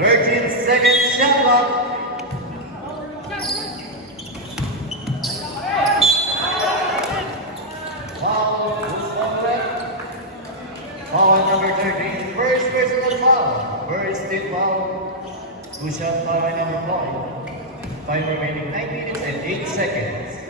13-second shot clock. Foul number 13, first personal foul. First team foul. Two-shot foul by number 5. Time remaining 9 minutes and 8 seconds.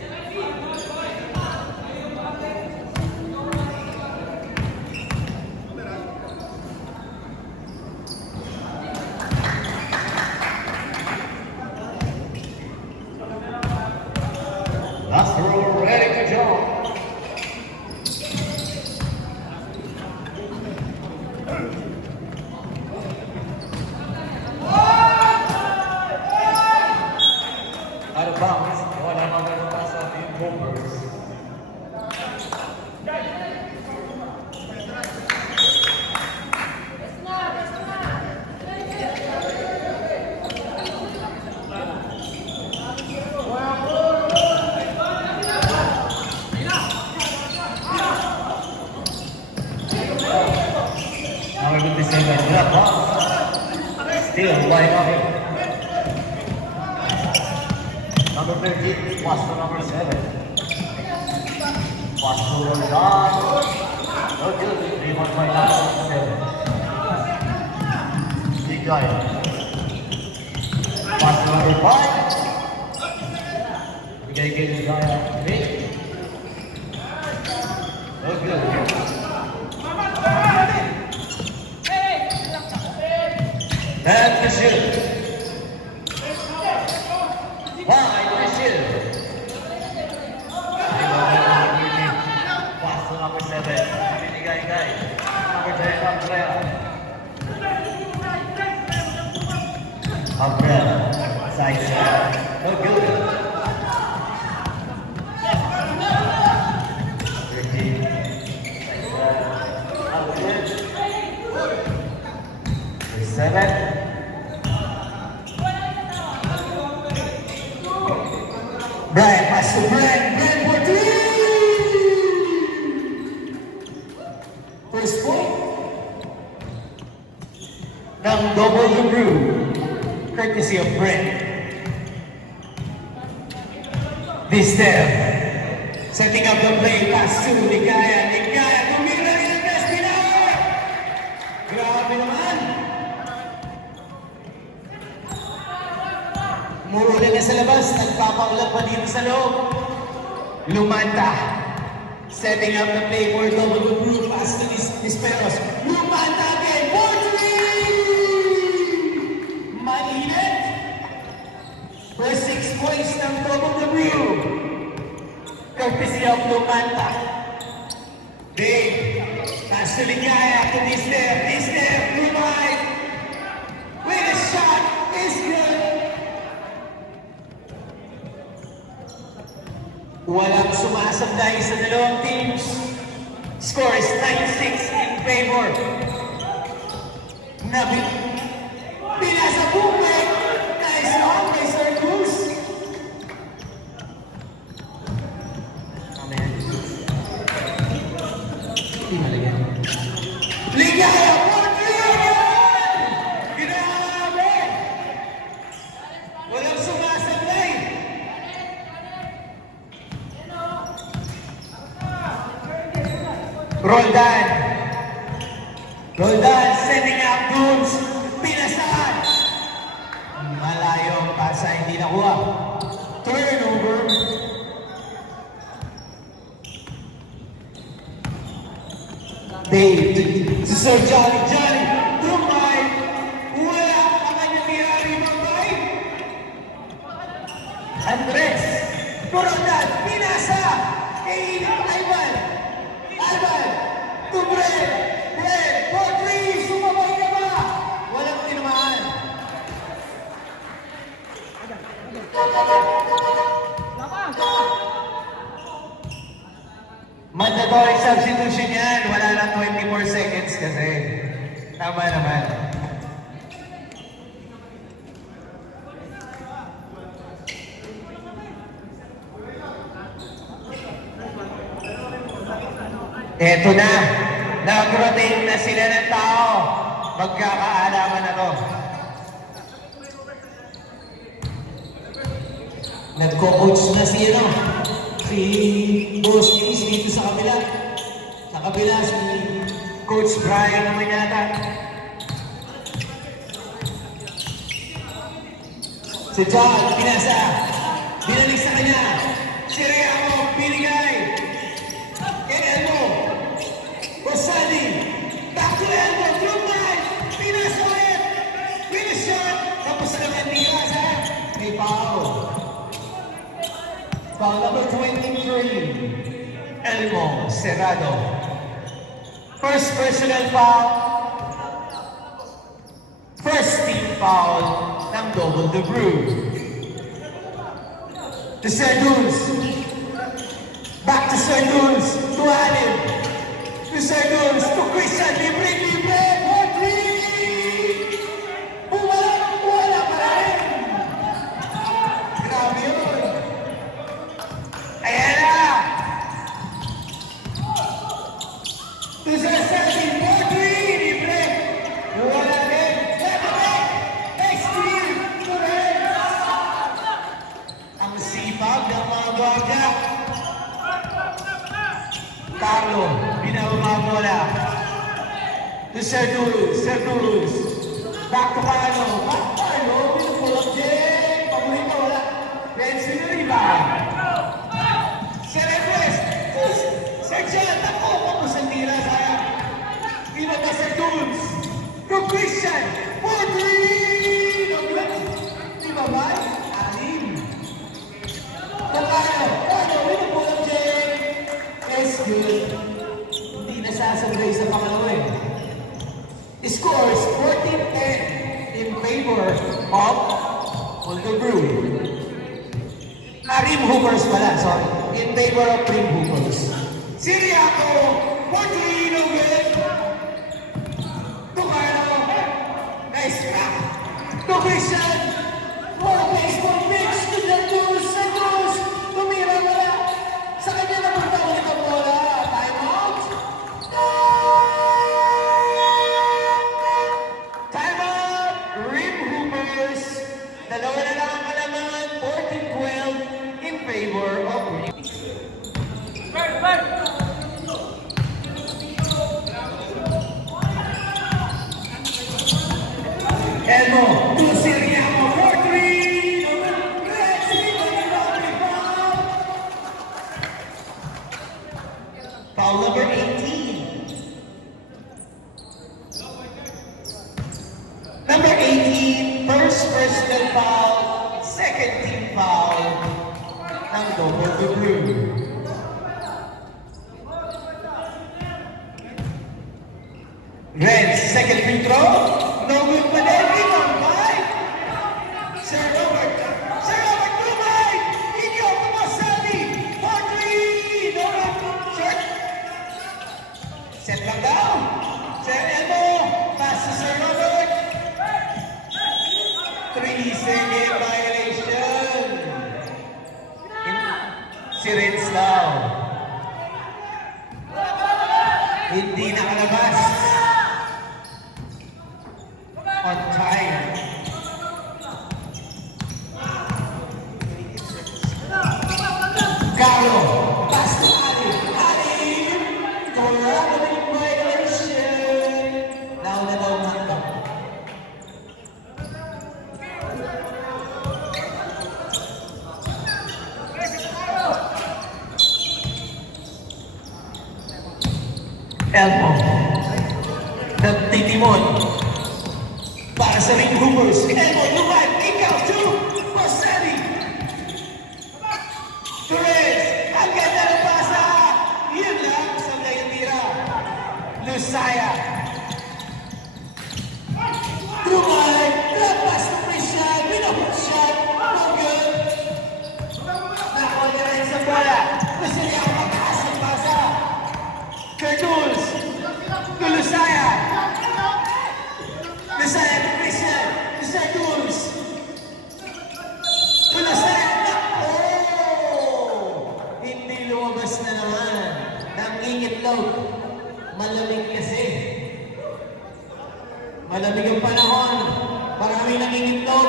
Last row ready to jump. Out of bounds, wala magagawa sa ating Bombers. Number 57, drop ball. Still wide open. Number 13, pass to number 7. Pass to Roldan. No good. Rebound by number 7. Big guy. Pass to number 5. Bigay kay Ligaya. 3. No good. That's the shoot. Wide the shoot. Pass to number 7. Binigay kay number 10, Andrea. Andrea. Side shot. No good. 13. Number 7. Brian, pass to Brian. Brian for 3! First point ng Double the Brew, courtesy of Brent. This step, setting up the play, pass to Ligaya. Ligaya, tumira rin ang best pinawa! Grabe naman! Muro na sa labas, nagpapaulat pa dito sa loob. Lumanta. Setting up the play for Double the Brew, pass to Disperos. Lumanta again, 4-3! Mainit! First 6 points ng Double the Brew. Courtesy of Lumanta. Dave, pass to Ligaya, to Disper, Lumay. With a shot, is good. Walang sumasabay sa dalawang teams. Score is 9-6 in favor. Pinasa Bumay. Nice one by Sir Cruz. Hindi malagyan. Ligaya! 4-3! Grabe! Walang sumasabay. Roldan. Roldan setting up Dunes. Pinasaan. Malayo ang pasa, hindi nakuha. Turnover. Dave to Sir Johnny. Johnny. Dumay. Wala ang kanyang mayari Mambay. Andres. Roldan. Pinasa. Kay Ivan. Alban, to Brent, 4-3, sumabay na ba? Walang tinamaan. Mandatory substitution yan, wala lang 24 seconds kasi. Tama naman. Eto na, nag-rotate na sila ng tao. Magkakaalaman na to. Nagko-coach na si Boss Ace dito sa kabila. Sa kabila si Coach Brian naman yata. Si John, pinasa. Binalik sa kanya. Si Reyamo, binigay. Kay Elmo. Rosali. Back to Elmo. Through line. Pinasa ulit. Finish shot. Tapos sa kanya Tigasa. May foul. Foul number 23. Elmo Cerrado. First personal foul. First team foul ng Double the Brew. To Sardus. Back to Sardus. To Allen. To Sardus. To Christian. Libre, libre. 4-3. Wala pa rin. Grabe yun. Ayan na. To Sardus. 4-3. Libre. Wala rin. Ang sipag ng mga guardia. Carlo, binababa bola. To Sardus. Back to Carlo. Pinupulang Jay. Paborito wala. Renzi na rebound. Cerebres. Section. Ako. Kapusang tira saya. Pinaka Sardus. To Christian. 4-3. Di ba ba? Anim. Carlo, pinupulang Jay. It's good. Hindi nasasagay sa pangalawa eh. Scores 14-10 in favor of Volga Brew. Rim Hoopers pala, sorry. In favor of Rim Hoopers. Siriaco, 4-3, no good. To Carlo. Nice crack. To Christian. For a baseball pitch to the Santos. Tumira wala. Sa kanya napunta ulit ang bola. Time out. Time out. Rim Hoopers. Dalawa na lang ang alaman. 14-12 in favor of Rim. Elmo. To Siriaco. 4-3. Foul number 18. Number 18, first personal foul, second team foul ng Double the Brew. Reds, second free throw. No good pa din. Rebound by Sir Robert. Sir Robert, Dumay! Inyo, Kumasali! 4-3! No run. Short. Set lang down. Sir Elmo. Pass to Sir Robert. 3-second violation. Si Renz daw. Hindi nakalabas. On time. Carlo. Pass to Ali. Collaborative violation. Now na daw mga. Elmo. Nagtitimon. Para sa Ring Hoopers. Elmo, lumay. Kick out to Rosali. Torres. Ang ganda ng pasa. Yun lang. Sandali ang tira. Lusaya. Lumay. Lapas na Christian. Binabot shot. No good. Nakuha rin sa bola. Lusaya ang mataas ng pasa. Curtuls. To Lusaya. Lusaya to Christian. To Curtuls. To Lusaya. Hindi lumabas na naman. Nangingitlaw. Malamig kasi. Malamig ang panahon. Marami nangingitlog.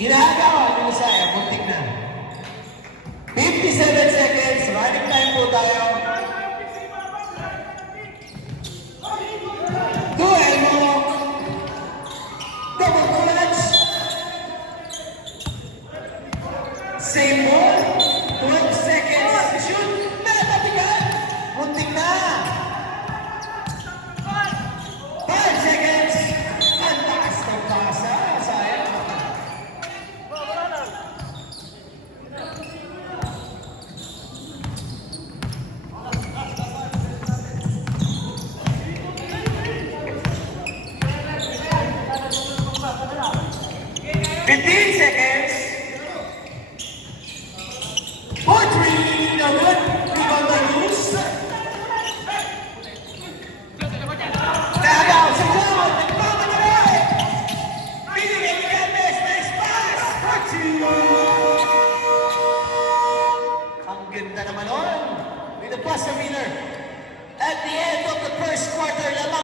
Hinahagawan ni Messiah, muntik na. 57 seconds, running time po tayo. Duel mo. Double clutch. Same ball. 12 seconds. Shoot. Natabigan. Muntik na. 5 seconds. Ang taas ng pasa. Sayang. Fifteen seconds. 4-3, no good. Rebound by Luz. Nagaw sa crowd. Nagmamadali. Binigay ni Gomez. Nice pass. 4-2. Ang ganda naman nun. With the buzzer beater. At the end of the first quarter, lamang